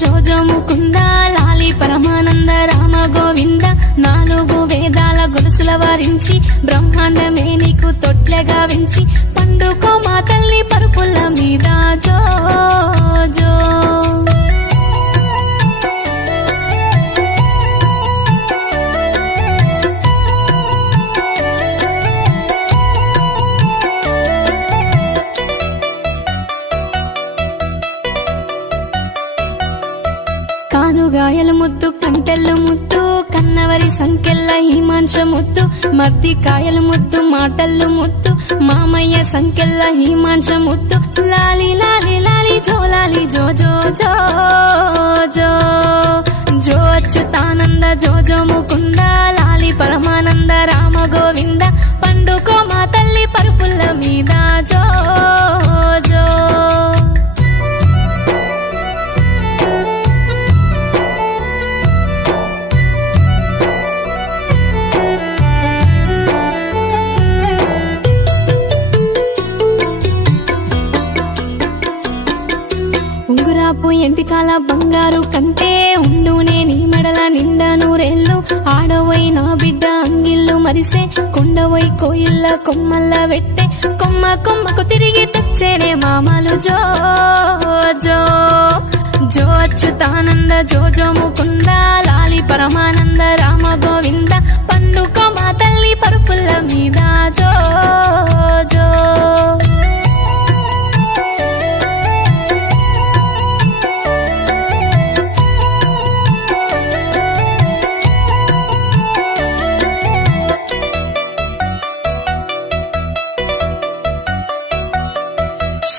జోజో ముకుంద లాలి పరమానంద రామ గోవింద నాలుగు వేదాల గొలుసుల వారించి బ్రహ్మాండమే నీకు తొట్లగా వించి పండుకో మా తల్లి పరుపుల మీద జో. కానుగాయల ముద్దు కంటెల్లు ముద్దు కన్నవరి సంకెళ్ళ హిమాంశ ముత్తు మద్ది కాయల ముద్దు మాటల్లు ముద్దు మామయ్య సంకెళ్ళ హిమాంశ ముత్తు లాలి లాలి లాలి జో లాలి జో జో జో జో. జో అచ్యుతానంద జో జో ముకుంద లాలి పరమానంద రామ గోవింద పండుకో పసుపు ఎంటికాల బంగారు కంటే? ఉండునే నీ మెడల నిండా నూరేళ్ళు. ఆడవై నా బిడ్డ అంగిళ్ళు మరిసే. కొండవై కోయిల్ల కొమ్మల్ల వెట్టే. కొమ్మ కొమ్మకు తిరిగి తెచ్చేనే మామలు జో జో. జో అచ్యుతానంద జో జో ముకుంద. లాలి పరమానంద రామ గోవింద.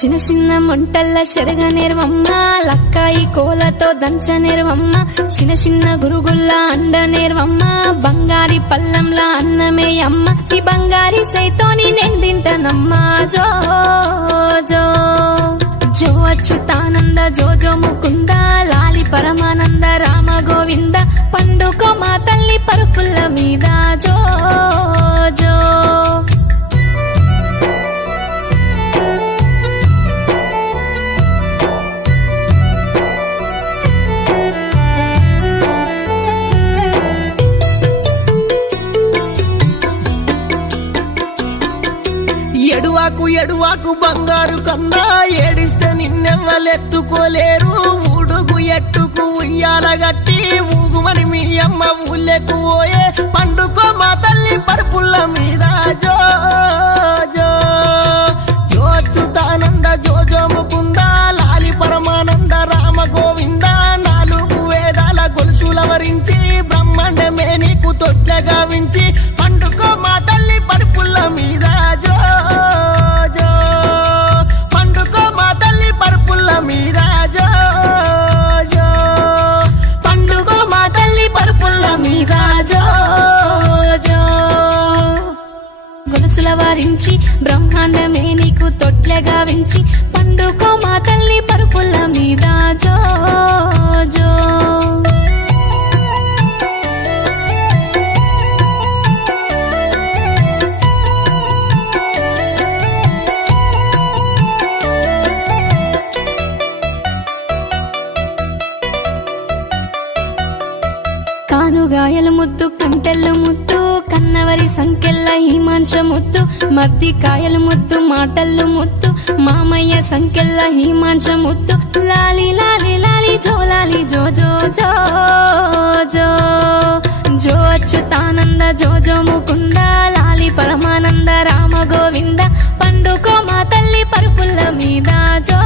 చిన్న చిన్న ముంటల్ల శరగ నేర్వమ్మ లక్కాయి కోలతో దంచ నేర్వమ్మ చిన్న చిన్న గురుగుల్ల అండ నేర్వమ్మ బంగారి పల్లంల అన్నమే అమ్మ ఈ బంగారి సైతోని నేను తింటానమ్మా. జో జో జో అచ్యుతానంద జో జో ముకుంద లాలి పరమానంద రామ గోవింద పండుకో మా తల్లి పరుపుల్ల మీద. జో ఎడువాకు ఎడువాకు బంగారు కన్నా ఏడిస్తే నిన్నెవ్వలెత్తుకోలేరు. ఊడుగు ఎట్టుకు ఉయ్యాల గట్టి ఊగుమని మీ అమ్మ ఊళ్ళెక్కు పోయే. పండుకో మా తల్లి పరుపుల్ల మీద. జో జో. జో ముకుంద లాలి పరమానంద రామ గోవింద నాలుగు వేదాల గొలుసుల వరించి బ్రహ్మాండమే నీకు తొట్లగా వించి గొలుసుల బ్రహ్మాండమే నీకు తొట్లెగా వించి పండుకో మా తల్లి పరుపుల మీద జో జో. కానుగాయల ముద్దు కంటెల్లు ముద్దు కన్నవరి సంకెల్ల హీమాంశ ముత్తు మద్ది కాయలు ముత్తు మాటలు ముత్తు మామయ్య సంకెళ్ళ హీమాంశ ముత్తు లాలి లాలి లాలి జో లాలి జో జో జో జో. జో అచ్యుతానంద జో జో ముకుంద లాలి పరమానంద రామ గోవింద పండుకో మా తల్లి పరుపుల్ల మీద జో.